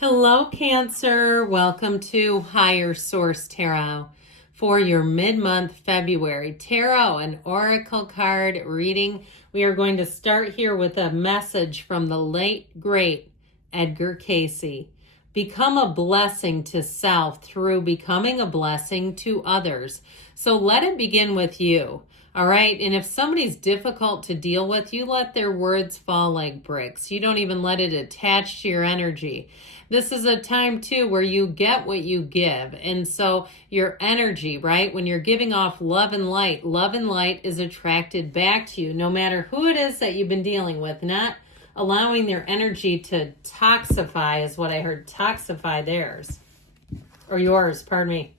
Hello, Cancer. Welcome to Higher Source Tarot for your mid-month February tarot and oracle card reading. We are going to start here with a message from the late, great Edgar Cayce. Become a blessing to self through becoming a blessing to others. So let it begin with you. All right. And if somebody's difficult to deal with, you let their words fall like bricks. You don't even let it attach to your energy. This is a time too where you get what you give. And so your energy, right? When you're giving off love and light is attracted back to you, no matter who it is that you've been dealing with. Not allowing their energy to toxify is what I heard. Toxify theirs. Or yours, pardon me.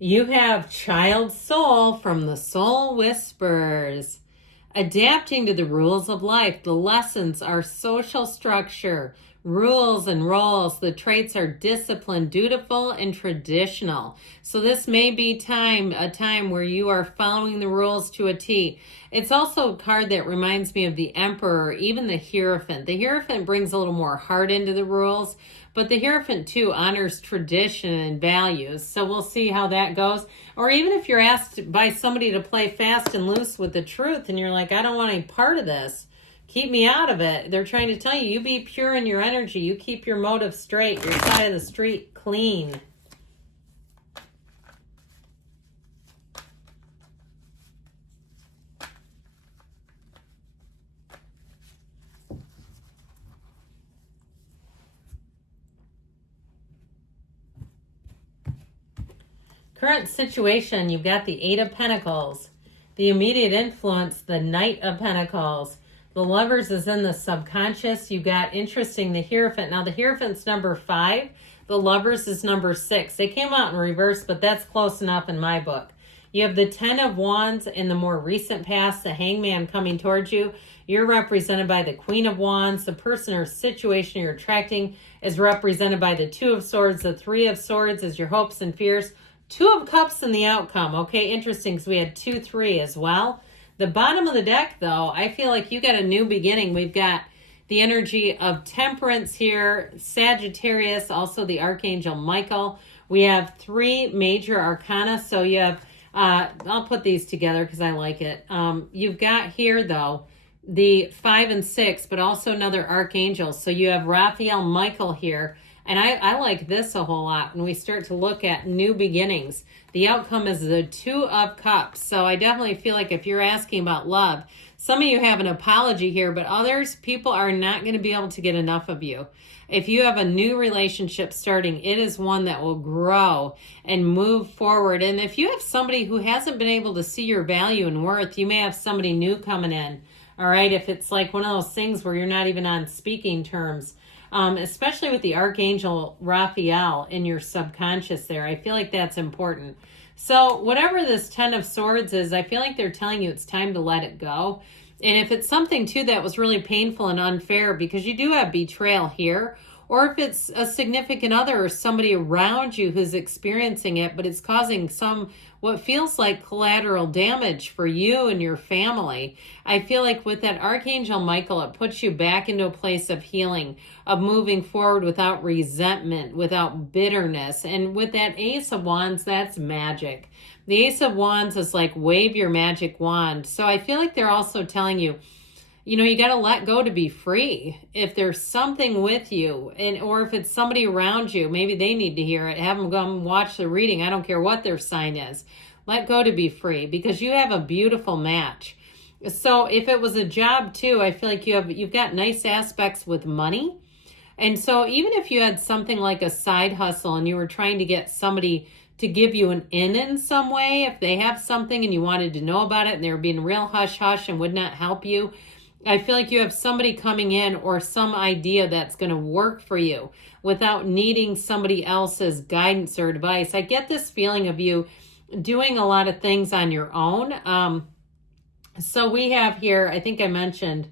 You have Child Soul from the Soul Whispers. Adapting to the rules of life. The lessons are social structure, rules and roles. The traits are disciplined, dutiful, and traditional. So this may be a time where you are following the rules to a T. It's also a card that reminds me of the Emperor, even the Hierophant. The Hierophant brings a little more heart into the rules, but the Hierophant too honors tradition and values. So we'll see how that goes. Or even if you're asked by somebody to play fast and loose with the truth and you're like, I don't want any part of this. Keep me out of it. They're trying to tell you, you be pure in your energy. You keep your motive straight, your side of the street clean. Current situation, you've got the Eight of Pentacles. The immediate influence, the Knight of Pentacles. The Lovers is in the subconscious. You got, interesting, the Hierophant. Now, the Hierophant's number 5. The Lovers is number 6. They came out in reverse, but that's close enough in my book. You have the Ten of Wands in the more recent past, the Hangman coming towards you. You're represented by the Queen of Wands. The person or situation you're attracting is represented by the Two of Swords. The Three of Swords is your hopes and fears. Two of Cups in the outcome. Okay, interesting, because we had 2, 3 as well. The bottom of the deck, though, I feel like you got a new beginning. We've got the energy of Temperance here, Sagittarius, also the Archangel Michael. We have 3 major arcana, so you have, I'll put these together because I like it. You've got here, though, the 5 and 6, but also another Archangel. So you have Raphael Michael here. And I like this a whole lot when we start to look at new beginnings. The outcome is the Two of Cups. So I definitely feel like if you're asking about love, some of you have an apology here, but others, people are not going to be able to get enough of you. If you have a new relationship starting, it is one that will grow and move forward. And if you have somebody who hasn't been able to see your value and worth, you may have somebody new coming in. All right, if it's like one of those things where you're not even on speaking terms. Especially with the Archangel Raphael in your subconscious there. I feel like that's important. So whatever this Ten of Swords is, I feel like they're telling you it's time to let it go. And if it's something, too, that was really painful and unfair, because you do have betrayal here, or if it's a significant other or somebody around you who's experiencing it, but it's causing what feels like collateral damage for you and your family. I feel like with that Archangel Michael, it puts you back into a place of healing, of moving forward without resentment, without bitterness. And with that Ace of Wands, that's magic. The Ace of Wands is like wave your magic wand. So I feel like they're also telling you, you got to let go to be free. If there's something with you, or if it's somebody around you, maybe they need to hear it. Have them go and watch the reading. I don't care what their sign is. Let go to be free, because you have a beautiful match. So if it was a job too, I feel like you've got nice aspects with money. And so even if you had something like a side hustle and you were trying to get somebody to give you an in some way, if they have something and you wanted to know about it and they were being real hush-hush and would not help you, I feel like you have somebody coming in or some idea that's going to work for you without needing somebody else's guidance or advice. I get this feeling of you doing a lot of things on your own. So we have here, I think I mentioned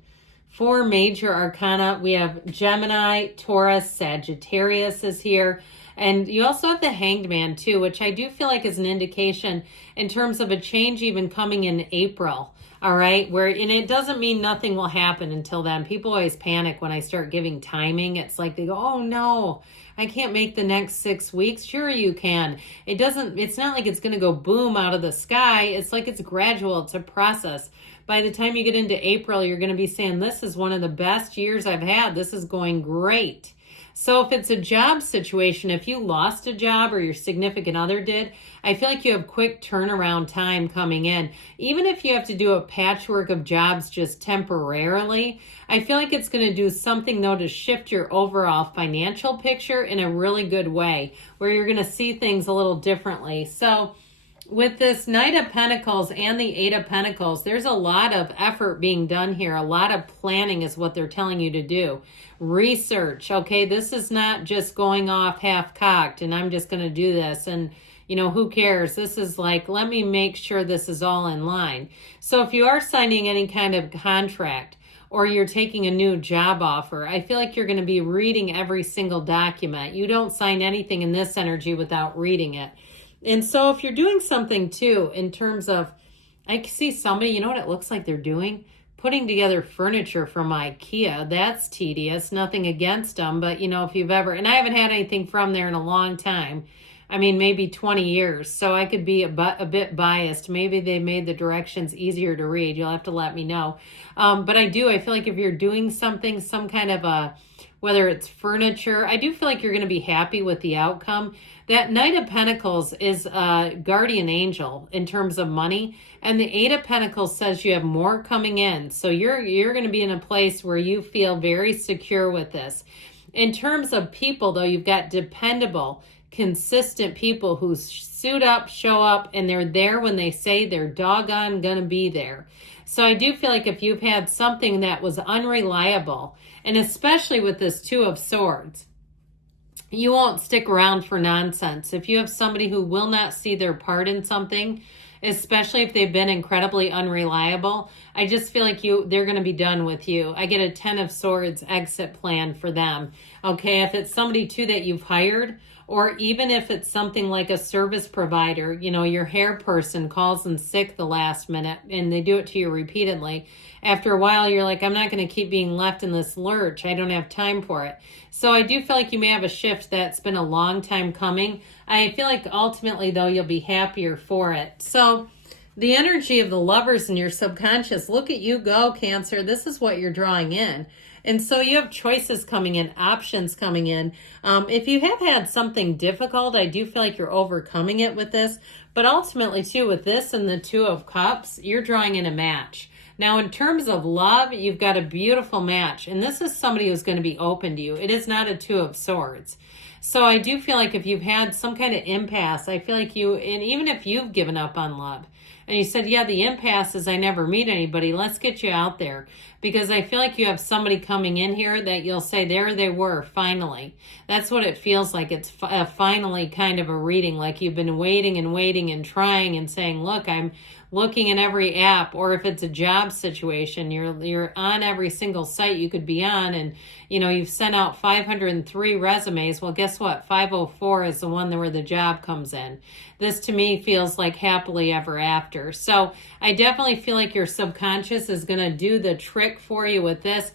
4 major arcana. We have Gemini, Taurus, Sagittarius is here. And you also have the Hanged Man too, which I do feel like is an indication in terms of a change even coming in April. All right, and it doesn't mean nothing will happen until then. People always panic when I start giving timing. It's like they go, "Oh no, I can't make the next 6 weeks." Sure you can. It's not like it's going to go boom out of the sky. It's like it's gradual. It's a process. By the time you get into April, you're going to be saying, "This is one of the best years I've had. This is going great." So if it's a job situation, if you lost a job or your significant other did, I feel like you have quick turnaround time coming in. Even if you have to do a patchwork of jobs just temporarily, I feel like it's going to do something though to shift your overall financial picture in a really good way, where you're going to see things a little differently. So with this Knight of Pentacles and the Eight of Pentacles, there's a lot of effort being done here. A lot of planning is what they're telling you to do. Research, okay? This is not just going off half-cocked and I'm just going to do this and, who cares? This is like, let me make sure this is all in line. So if you are signing any kind of contract or you're taking a new job offer, I feel like you're going to be reading every single document. You don't sign anything in this energy without reading it. And so if you're doing something too, in terms of, I see somebody, you know what it looks like they're doing? Putting together furniture from IKEA. That's tedious. Nothing against them, but if you've ever, and I haven't had anything from there in a long time. I mean, maybe 20 years. So I could be a bit biased. Maybe they made the directions easier to read. You'll have to let me know. But I feel like if you're doing something, some kind of whether it's furniture, I do feel like you're going to be happy with the outcome. That Knight of Pentacles is a guardian angel in terms of money. And the Eight of Pentacles says you have more coming in. So you're going to be in a place where you feel very secure with this. In terms of people, though, you've got dependable, consistent people who suit up, show up, and they're there when they say they're doggone going to be there. So I do feel like if you've had something that was unreliable, and especially with this Two of Swords, you won't stick around for nonsense. If you have somebody who will not see their part in something, especially if they've been incredibly unreliable, I just feel like they're going to be done with you. I get a 10 of Swords exit plan for them. Okay, if it's somebody too that you've hired, or even if it's something like a service provider, your hair person calls in sick the last minute and they do it to you repeatedly. After a while, you're like, I'm not going to keep being left in this lurch. I don't have time for it. So I do feel like you may have a shift that's been a long time coming. I feel like ultimately, though, you'll be happier for it. So the energy of the Lovers in your subconscious, look at you go, Cancer. This is what you're drawing in. And so you have choices coming in, options coming in. If you have had something difficult, I do feel like you're overcoming it with this. But ultimately, too, with this and the Two of Cups, you're drawing in a match. Now, in terms of love, you've got a beautiful match. And this is somebody who's going to be open to you. It is not a Two of Swords. So I do feel like if you've had some kind of impasse, I feel like and even if you've given up on love, and you said, yeah, the impasse is I never meet anybody, let's get you out there. Because I feel like you have somebody coming in here that you'll say, there they were, finally. That's what it feels like. It's finally kind of a reading, like you've been waiting and trying and saying, look, I'm looking in every app. Or if it's a job situation, you're on every single site you could be on, and you've sent out 503 resumes. Well, guess what? 504 is the one where the job comes in. This to me feels like happily ever after. So I definitely feel like your subconscious is going to do the trick for you with this.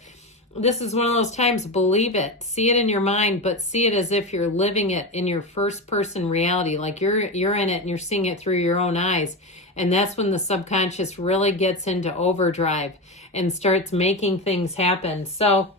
This is one of those times, believe it, see it in your mind, but see it as if you're living it in your first person reality, like you're in it and you're seeing it through your own eyes. And that's when the subconscious really gets into overdrive and starts making things happen. So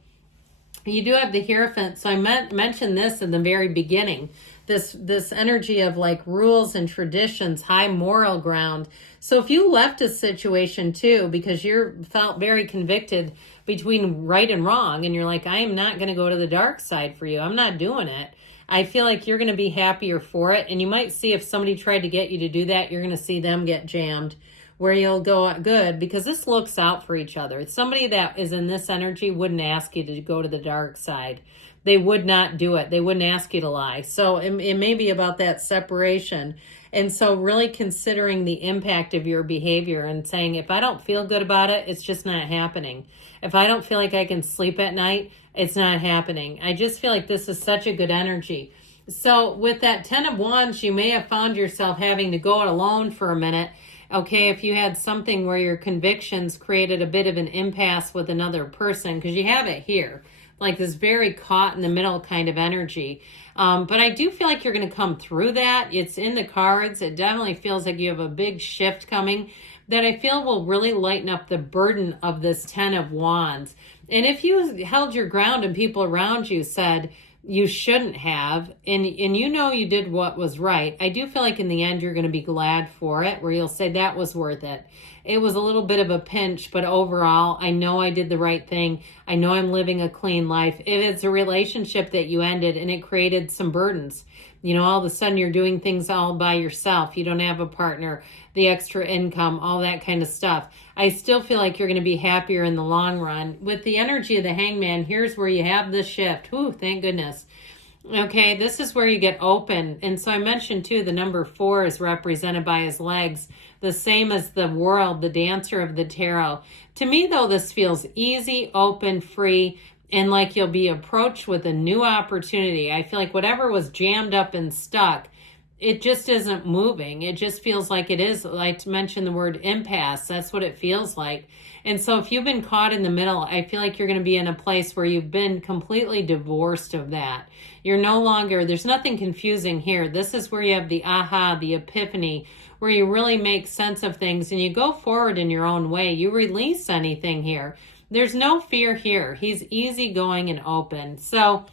you do have the Hierophant. So I mentioned this in the very beginning. This energy of like rules and traditions, high moral ground. So if you left a situation too, because you felt very convicted between right and wrong, and you're like, I am not going to go to the dark side for you. I'm not doing it. I feel like you're going to be happier for it. And you might see if somebody tried to get you to do that, you're going to see them get jammed, where you'll go good, because this looks out for each other. Somebody that is in this energy wouldn't ask you to go to the dark side. They would not do it. They wouldn't ask you to lie. So it may be about that separation. And so really considering the impact of your behavior and saying, if I don't feel good about it, it's just not happening. If I don't feel like I can sleep at night, it's not happening. I just feel like this is such a good energy. So with that Ten of Wands, you may have found yourself having to go it alone for a minute. Okay, if you had something where your convictions created a bit of an impasse with another person, because you have it here, like this very caught in the middle kind of energy. But I do feel like you're going to come through that. It's in the cards. It definitely feels like you have a big shift coming that I feel will really lighten up the burden of this Ten of Wands. And if you held your ground and people around you said, you shouldn't have, and you know you did what was right, I do feel like in the end you're going to be glad for it, where you'll say that was worth it. It was a little bit of a pinch, but overall I know I did the right thing. I know I'm living a clean life. If it's a relationship that you ended and it created some burdens, you know, all of a sudden you're doing things all by yourself, you don't have a partner, the extra income, all that kind of stuff, I still feel like you're going to be happier in the long run. With the energy of the Hangman, here's where you have this shift. Whew, thank goodness. Okay, this is where you get open. And so I mentioned too, the number 4 is represented by his legs, the same as the world, the dancer of the tarot. To me though, this feels easy, open, free, and like you'll be approached with a new opportunity. I feel like whatever was jammed up and stuck, it just isn't moving. It just feels like it is, like to mention the word impasse, that's what it feels like. And so if you've been caught in the middle, I feel like you're going to be in a place where you've been completely divorced of that. You're no longer, there's nothing confusing here. This is where you have the aha, the epiphany, where you really make sense of things and you go forward in your own way. You release anything here. There's no fear here. He's easygoing and open. So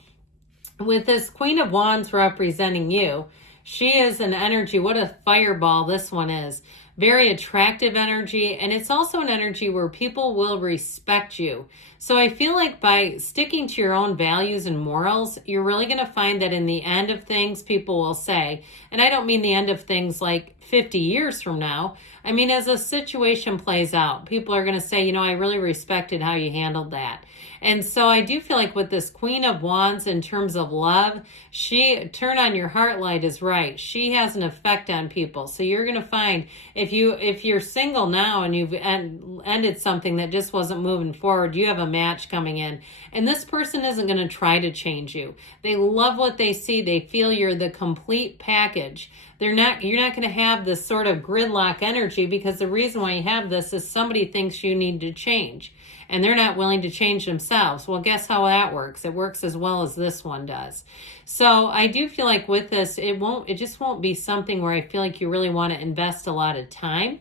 with this Queen of Wands representing you, she is an energy. What a fireball this one is. Very attractive energy. And it's also an energy where people will respect you. So I feel like by sticking to your own values and morals, you're really going to find that in the end of things, people will say, and I don't mean the end of things like 50 years from now. I mean, as a situation plays out, people are going to say, you know, I really respected how you handled that. And so I do feel like with this Queen of Wands in terms of love, she, turn on your heart light is right. She has an effect on people. So you're going to find if you're single now and you've ended something that just wasn't moving forward, you have a match coming in. And this person isn't going to try to change you. They love what they see. They feel you're the complete package. You're not going to have this sort of gridlock energy, because the reason why you have this is somebody thinks you need to change and they're not willing to change themselves. Well, guess how that works? It works as well as this one does. So I do feel like with this, it just won't be something where I feel like you really want to invest a lot of time.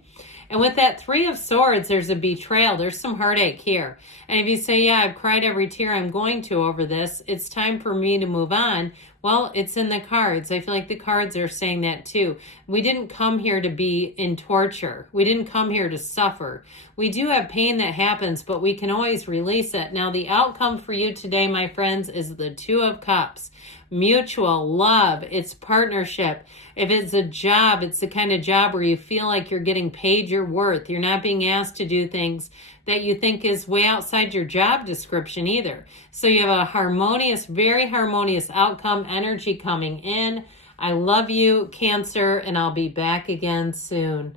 And with that 3 of Swords, there's a betrayal. There's some heartache here. And if you say, yeah, I've cried every tear I'm going to over this, it's time for me to move on. Well, it's in the cards. I feel like the cards are saying that too. We didn't come here to be in torture. We didn't come here to suffer. We do have pain that happens, but we can always release it. Now, the outcome for you today, my friends, is the 2 of Cups. Mutual love, it's partnership. If it's a job, it's the kind of job where you feel like you're getting paid your worth. You're not being asked to do things that you think is way outside your job description either. So you have a harmonious, very harmonious outcome energy coming in. I love you, Cancer, and I'll be back again soon.